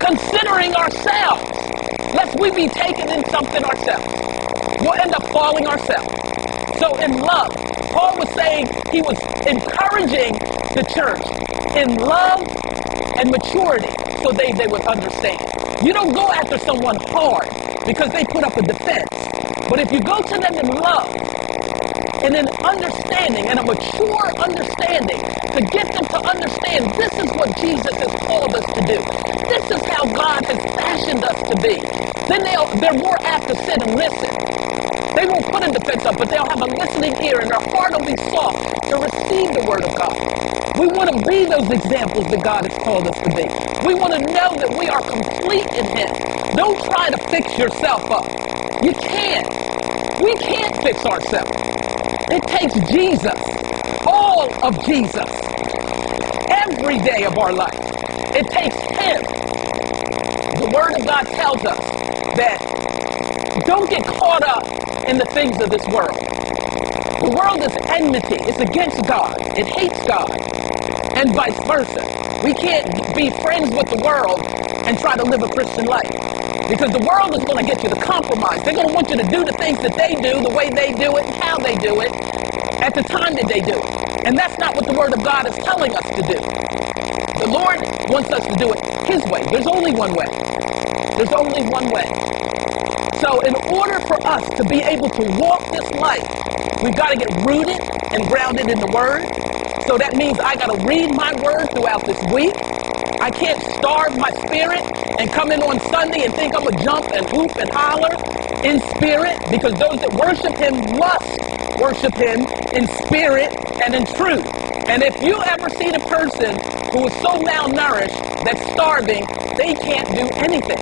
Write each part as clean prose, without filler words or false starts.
considering ourselves, lest we be taken in something ourselves. We'll end up falling ourselves. So in love, Paul was saying, he was encouraging the church in love and maturity so they would understand. You don't go after someone hard because they put up a defense. But if you go to them in love and in understanding and a mature understanding to get them to understand this is what Jesus has called us to do. This is how God has fashioned us to be. Then they're more apt to sit and listen. They won't put a defense up, but they'll have a listening ear and their heart will be soft to receive the word of God. We want to be those examples that God has called us to be. We want to know that we are complete in Him. Don't try to fix yourself up. You can't. We can't fix ourselves. It takes Jesus, all of Jesus, every day of our life. It takes Him. The Word of God tells us that don't get caught up in the things of this world. The world is enmity. It's against God. It hates God. And vice versa. We can't be friends with the world and try to live a Christian life. Because the world is going to get you to compromise. They're going to want you to do the things that they do, the way they do it, and how they do it, at the time that they do it. And that's not what the Word of God is telling us to do. The Lord wants us to do it His way. There's only one way. There's only one way. So in order for us to be able to walk this life, we've got to get rooted and grounded in the Word. So that means I got to read my Word throughout this week. I can't starve my spirit and come in on Sunday and think I'm going to jump and hoop and holler in spirit, because those that worship Him must worship Him in spirit and in truth. And if you ever see the person who is so malnourished that's starving, they can't do anything.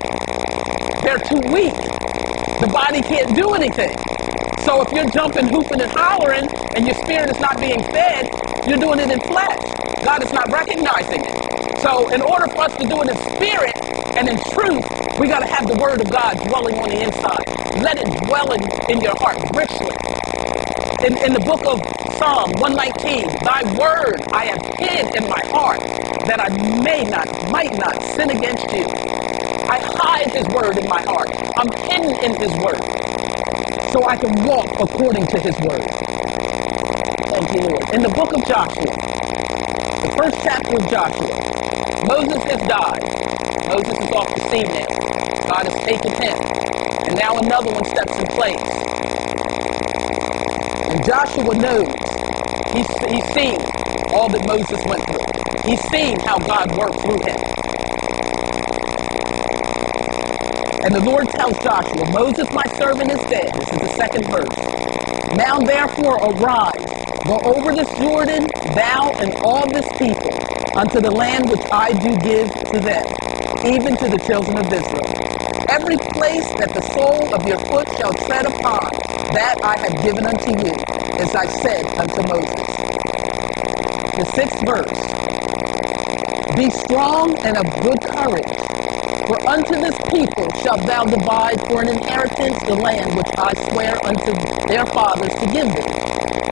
They're too weak. The body can't do anything. So if you're jumping, hooping, and hollering, and your spirit is not being fed, you're doing it in flesh. God is not recognizing it. So in order for us to do it in spirit and in truth, we got to have the Word of God dwelling on the inside. Let it dwell in your heart richly. In the book of Psalm 119, Thy Word I have hid in my heart, that I might not sin against you. I hide His Word in my heart. I'm hidden in His Word, so I can walk according to His Word. Thank you, Lord. In the book of Joshua, the first chapter of Joshua, Moses has died. Moses is off the scene now. God has taken him. And now another one steps in place. And Joshua knows. He's seen all that Moses went through. He's seen how God worked through him. And the Lord tells Joshua, Moses, my servant, is dead. This is the second verse. Now therefore arise, go over this Jordan, thou and all this people, unto the land which I do give to them, even to the children of Israel. Every place that the sole of your foot shall tread upon, that I have given unto you, as I said unto Moses. The sixth verse. Be strong and of good courage, for unto this people shalt thou divide for an inheritance the land which I swear unto their fathers to give them.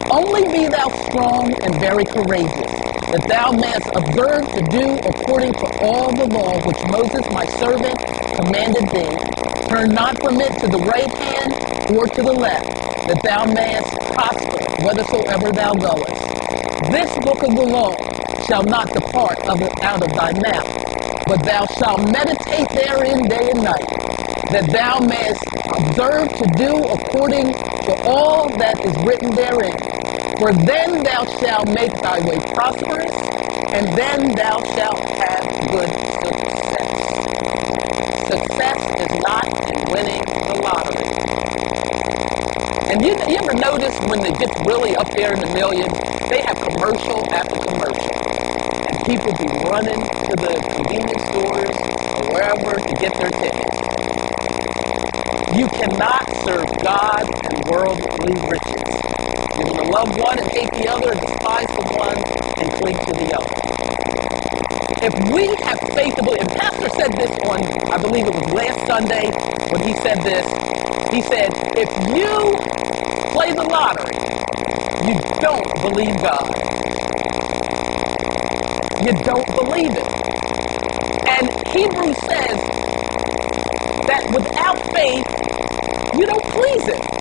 Only be thou strong and very courageous, that thou mayest observe to do according to all the law which Moses my servant commanded thee. Turn not from it to the right hand or to the left, that thou mayest prosper whithersoever thou goest. This book of the law shall not depart out of thy mouth, but thou shalt meditate therein day and night, that thou mayest observe to do according to all that is written therein. For then thou shalt make thy way prosperous, and then thou shalt have good success. Success is not in winning the lottery. And you ever notice when they get really up there in the millions, they have commercial after commercial. And people be running to the convenience stores or wherever to get their tickets. You cannot serve God and worldly riches. You're going to love one and hate the other, despise the one and cling to the other. If we have faith to believe, and Pastor said this on, I believe it was last Sunday, when he said this, he said, if you play the lottery, you don't believe God. You don't believe it. And Hebrews says that without faith, you don't please it.